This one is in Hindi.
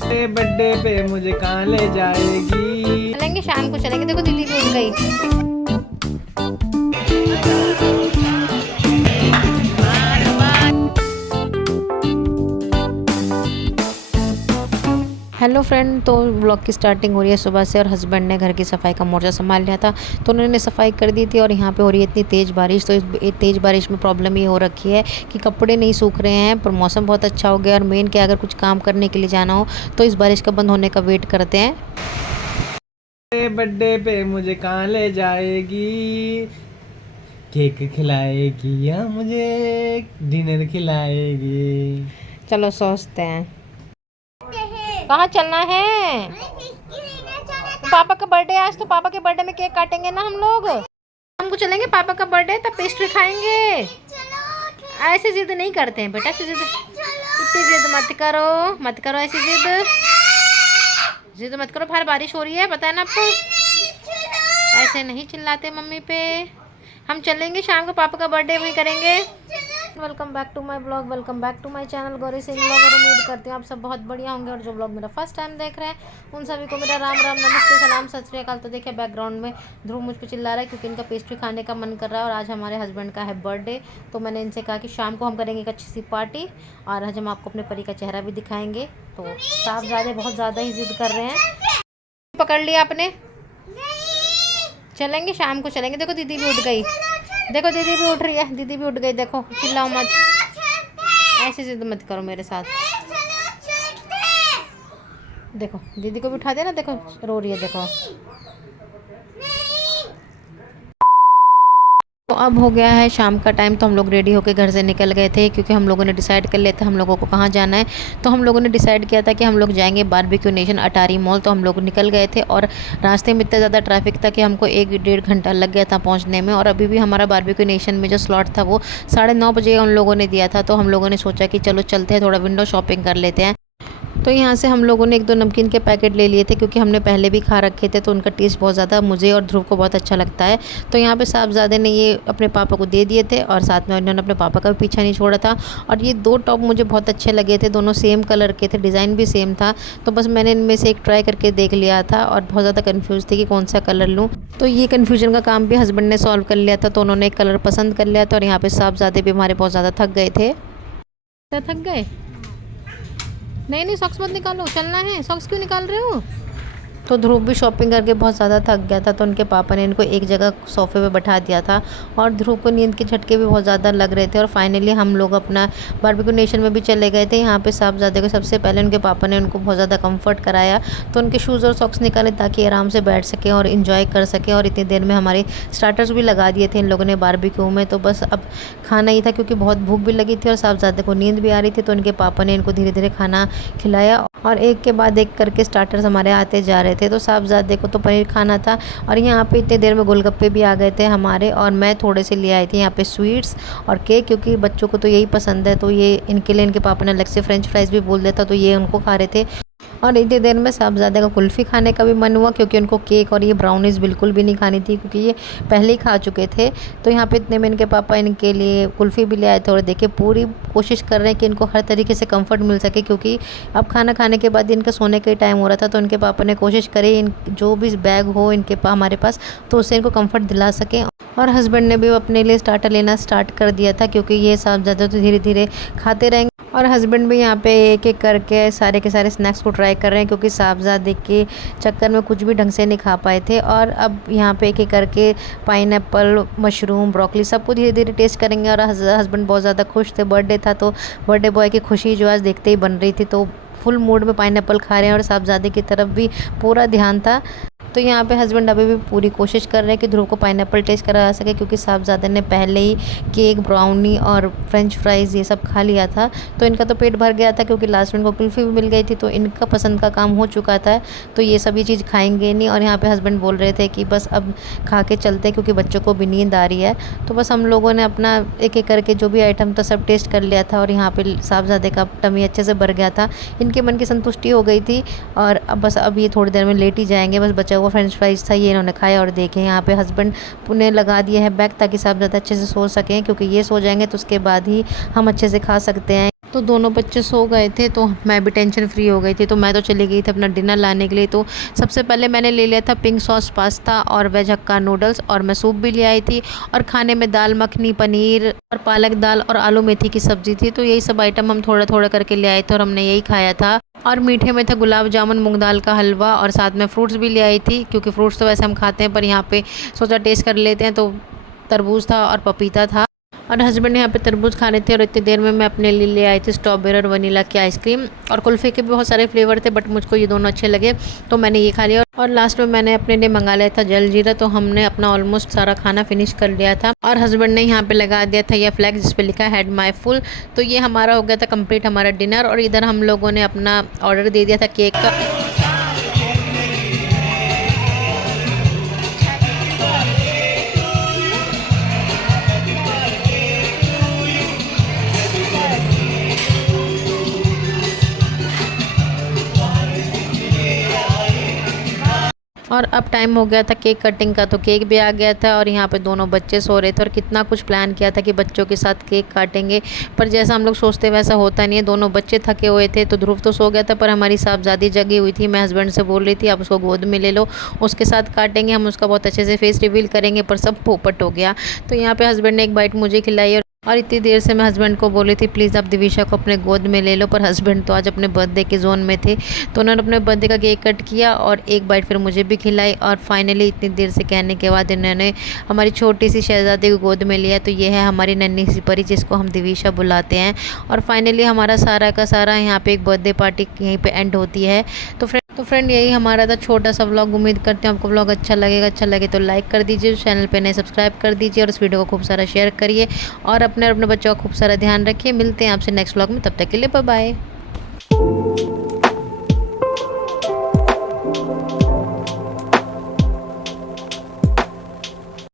बर्थडे पे मुझे कहाँ ले जाएगी? चलेंगे शाम को चलेंगे। देखो दीदी भी उठ गई। हेलो फ्रेंड, तो ब्लॉग की स्टार्टिंग हो रही है सुबह से और हस्बैंड ने घर की सफाई का मोर्चा संभाल लिया था। तो उन्होंने सफाई कर दी थी और यहाँ पे हो रही है इतनी तेज़ बारिश। तो इस तेज़ बारिश में प्रॉब्लम ये हो रखी है कि कपड़े नहीं सूख रहे हैं, पर मौसम बहुत अच्छा हो गया। और मेन क्या, अगर कुछ काम करने के लिए जाना हो तो इस बारिश का बंद होने का वेट करते हैं। बर्थडे पे मुझे कहाँ ले जाएगी? केक खिलाएगी या मुझे डिनर खिलाएगी? चलो सोचते हैं कहाँ चलना है। पापा का बर्थडे आज, तो पापा के बर्थडे में केक काटेंगे ना हम लोग। हमको चलेंगे, पापा का बर्थडे तब पेस्ट्री खाएंगे। ऐसे जिद नहीं करते हैं बेटा, ऐसे जिद, इतनी जिद मत करो, मत करो ऐसी जिद मत करो। बाहर बारिश हो रही है, पता है ना आपको। ऐसे नहीं चिल्लाते मम्मी पे। हम चलेंगे शाम को, पापा का बर्थडे वहीं करेंगे। Welcome back to my blog, welcome back to my channel Gauri Singh blog. और उम्मीद करती हूँ आप सब बहुत बढ़िया होंगे। और जो ब्लॉग मेरा फर्स्ट टाइम देख रहे हैं उन सभी को मेरा राम राम, नमस्ते, सलाम, सत श्री अकाल। तो देखिए बैकग्राउंड में ध्रुव मुझ पर चिल्ला रहा है क्योंकि इनका पेस्ट्री खाने का मन कर रहा है। और आज हमारे हस्बैंड का है बर्थडे, तो मैंने इनसे कहा कि शाम को हम करेंगे एक अच्छी सी पार्टी और आज हम आपको अपने परी का चेहरा भी दिखाएंगे। तो साहबजादे बहुत ज़्यादा ही जिद कर रहे हैं। पकड़ लिया आपने? चलेंगे शाम को चलेंगे। देखो दीदी भी उठ गई, देखो दीदी भी उठ रही है, दीदी भी उठ गई। देखो चिल्लाओ मत, ऐसे जिद मत करो मेरे साथ। देखो दीदी को भी उठा देना, देखो रो रही है, देखो। तो अब हो गया है शाम का टाइम, तो हम लोग रेडी होकर घर से निकल गए थे क्योंकि हम लोगों ने डिसाइड कर लिया था हम लोगों को कहाँ जाना है। तो हम लोगों ने डिसाइड किया था कि हम लोग जाएंगे बारबेक्यू नेशन अटारी मॉल। तो हम लोग निकल गए थे और रास्ते में इतना ज़्यादा ट्रैफिक था कि हमको 1-1.5 घंटा लग गया था पहुँचने में। और अभी भी हमारा बारबेक्यू नेशन में जो स्लॉट था वो 9:30 बजे उन लोगों ने दिया था। तो हम लोगों ने सोचा कि चलो चलते हैं, थोड़ा विंडो शॉपिंग कर लेते हैं। तो यहाँ से हम लोगों ने 1-2 नमकीन के पैकेट ले लिए थे क्योंकि हमने पहले भी खा रखे थे। तो उनका टेस्ट बहुत ज़्यादा मुझे और ध्रुव को बहुत अच्छा लगता है। तो यहाँ पे साहबजादे ने ये अपने पापा को दे दिए थे और साथ में उन्होंने अपने पापा का भी पीछा नहीं छोड़ा था। और ये 2 टॉप मुझे बहुत अच्छे लगे थे, दोनों सेम कलर के थे, डिज़ाइन भी सेम था। तो बस मैंने इनमें से एक ट्राई करके देख लिया था और बहुत ज़्यादा कन्फ्यूज़ थी कि कौन सा कलर लूँ। तो ये कन्फ्यूजन का काम भी हस्बैंड ने सॉल्व कर लिया था। तो उन्होंने एक कलर पसंद कर लिया था। और यहाँ पर साहबजादे भी हमारे बहुत ज़्यादा थक गए थे। थक गए? नहीं नहीं, सॉक्स मत निकालो, चलना है। सॉक्स क्यों निकाल रहे हो? तो ध्रुव भी शॉपिंग करके बहुत ज़्यादा थक गया था। तो उनके पापा ने इनको एक जगह सोफ़े पे बैठा दिया था और ध्रुव को नींद के झटके भी बहुत ज़्यादा लग रहे थे। और फाइनली हम लोग अपना बारबेक्यू नेशन में भी चले गए थे। यहाँ पे साहबजादे को सबसे पहले उनके पापा ने उनको बहुत ज़्यादा कंफर्ट कराया। तो उनके शूज़ और सॉक्स निकाले ताकि आराम से बैठ सकें और इन्जॉय कर सकें। और इतनी देर में हमारे स्टार्टर्स भी लगा दिए थे इन लोगों ने बारबेक्यू में। तो बस अब खाना ही था क्योंकि बहुत भूख भी लगी थी और साहबजादे को नींद भी आ रही थी। तो उनके पापा ने इनको धीरे धीरे खाना खिलाया और एक के बाद एक करके स्टार्टर्स हमारे आते जा रहे थे। तो साहबजादे को तो पनीर खाना था और यहाँ पे इतने देर में गोलगप्पे भी आ गए थे हमारे। और मैं थोड़े से ले आई थी यहाँ पे स्वीट्स और केक क्योंकि बच्चों को तो यही पसंद है। तो ये इनके लिए इनके पापा ने अलग से फ्रेंच फ्राइज़ भी बोल दिया था, तो ये उनको खा रहे थे। और इतनी देर में साहबजादे का कुल्फ़ी खाने का भी मन हुआ क्योंकि उनको केक और ये ब्राउनीज़ बिल्कुल भी नहीं खानी थी क्योंकि ये पहले ही खा चुके थे। तो यहाँ पे इतने में इनके पापा इनके लिए कुल्फ़ी भी ले आए थे। और देखिए पूरी कोशिश कर रहे हैं कि इनको हर तरीके से कंफर्ट मिल सके क्योंकि अब खाना खाने के बाद इनका सोने का ही टाइम हो रहा था। तो इनके पापा ने कोशिश करी इन जो भी बैग हो इनके हमारे पास तो उससे इनको कम्फर्ट दिला सकें। और हस्बैंड ने भी अपने लिए स्टार्टर लेना स्टार्ट कर दिया था क्योंकि ये साहबजादे तो धीरे धीरे खाते रहेंगे। और हस्बैंड भी यहाँ पे एक एक करके सारे के सारे स्नैक्स को ट्राई कर रहे हैं क्योंकि साहबजादे के चक्कर में कुछ भी ढंग से नहीं खा पाए थे। और अब यहाँ पे एक एक करके पाइनएप्पल, मशरूम, ब्रोकली सबको धीरे धीरे टेस्ट करेंगे। और हस्बैंड बहुत ज़्यादा खुश थे, बर्थडे था तो बर्थडे बॉय की खुशी जो आज देखते ही बन रही थी। तो फुल मूड में पाइनएप्पल खा रहे हैं और साहबजादे की तरफ भी पूरा ध्यान था। तो यहाँ पे हस्बैंड अभी भी पूरी कोशिश कर रहे हैं कि ध्रुव को पाइनएप्पल टेस्ट करा सके क्योंकि साहबजादे ने पहले ही केक, ब्राउनी और फ्रेंच फ्राइज़ ये सब खा लिया था। तो इनका तो पेट भर गया था क्योंकि लास्ट में इनको कुल्फ़ी भी मिल गई थी। तो इनका पसंद का काम हो चुका था, तो ये सभी चीज़ खाएंगे नहीं। और यहाँ पे हस्बैंड बोल रहे थे कि बस अब खा के चलते क्योंकि बच्चों को भी नींद आ रही है। तो बस हम लोगों ने अपना एक एक करके जो भी आइटम था सब टेस्ट कर लिया था। और यहाँ पे साहबजादे का टमी अच्छे से भर गया था, इनके मन की संतुष्टि हो गई थी। और अब बस अब ये थोड़ी देर में लेट ही जाएंगे। बस बचा हुआ फ्रेंच फ्राइज़ था ये इन्होंने खाया। और देखें यहाँ पे हस्बैंड ने लगा दिया है बैग ताकि साहबजादा अच्छे से सो सकें क्योंकि ये सो जाएंगे तो उसके बाद ही हम अच्छे से खा सकते हैं। तो दोनों बच्चे सो गए थे तो मैं भी टेंशन फ्री हो गई थी, तो मैं तो चली गई थी अपना डिनर लाने के लिए। तो सबसे पहले मैंने ले लिया था पिंक सॉस पास्ता और वेज हक्का नूडल्स, और मैं सूप भी ले आई थी। और खाने में दाल मखनी, पनीर और पालक दाल और आलू मेथी की सब्ज़ी थी। तो यही सब आइटम हम थोड़ा थोड़ा करके ले आए थे और हमने यही खाया था। और मीठे में था गुलाब जामुन, मूंग दाल का हलवा, और साथ में फ्रूट्स भी ले आई थी, क्योंकि फ्रूट्स तो वैसे हम खाते हैं पर यहाँ पे सोचा टेस्ट कर लेते हैं। तो तरबूज था और पपीता था, और हस्बैंड यहाँ पे तरबूज खा रहे थे। और इतनी देर में मैं अपने लिए ले आई थी स्ट्रॉबेरी और वनीला की आइसक्रीम। और कुल्फ़ी के भी बहुत सारे फ्लेवर थे, बट मुझको ये दोनों अच्छे लगे तो मैंने ये खा लिया। और लास्ट में मैंने अपने लिए मंगा लिया था जलजीरा। तो हमने अपना ऑलमोस्ट सारा खाना फिनिश कर लिया था। और हस्बैंड ने यहाँ पे लगा दिया था यह फ्लैग जिस पे लिखा है हैड माई फुल। तो ये हमारा हो गया था कंप्लीट हमारा डिनर। और इधर हम लोगों ने अपना ऑर्डर दे दिया था केक का। और अब टाइम हो गया था केक कटिंग का, तो केक भी आ गया था। और यहाँ पे दोनों बच्चे सो रहे थे, और कितना कुछ प्लान किया था कि बच्चों के साथ केक काटेंगे, पर जैसा हम लोग सोचते वैसा होता नहीं है। दोनों बच्चे थके हुए थे, तो ध्रुव तो सो गया था, पर हमारी साहबजादी जगी हुई थी। मैं हस्बैंड से बोल रही थी आप उसको गोद में ले लो, उसके साथ काटेंगे, हम उसका बहुत अच्छे से फेस रिवील करेंगे, पर सब पोपट हो गया। तो यहाँ पे हस्बैंड ने एक बाइट मुझे खिलाई। और इतनी देर से मैं हस्बैंड को बोली थी प्लीज़ आप दिविशा को अपने गोद में ले लो, पर हस्बैंड तो आज अपने बर्थडे के जोन में थे। तो उन्होंने अपने बर्थडे का केक कट किया और एक बाइट फिर मुझे भी खिलाई। और फाइनली इतनी देर से कहने के बाद इन्होंने हमारी छोटी सी शहजादी को गोद में लिया। तो ये है हमारी नन्ही सी परी, जिसको हम दिविशा बुलाते हैं। और फाइनली हमारा सारा का सारा यहाँ पे एक बर्थडे पार्टी यहीं पे एंड होती है। तो फ्रेंड यही हमारा था छोटा सा व्लॉग। उम्मीद करते हैं आपको व्लॉग अच्छा लगेगा। अच्छा लगे तो लाइक कर दीजिए, चैनल पे नए सब्सक्राइब कर दीजिए, और इस वीडियो को खूब सारा शेयर करिए। और अपने बच्चों का खूब सारा ध्यान रखिए। मिलते हैं आपसे नेक्स्ट व्लॉग में, तब तक के लिए बाय बाय।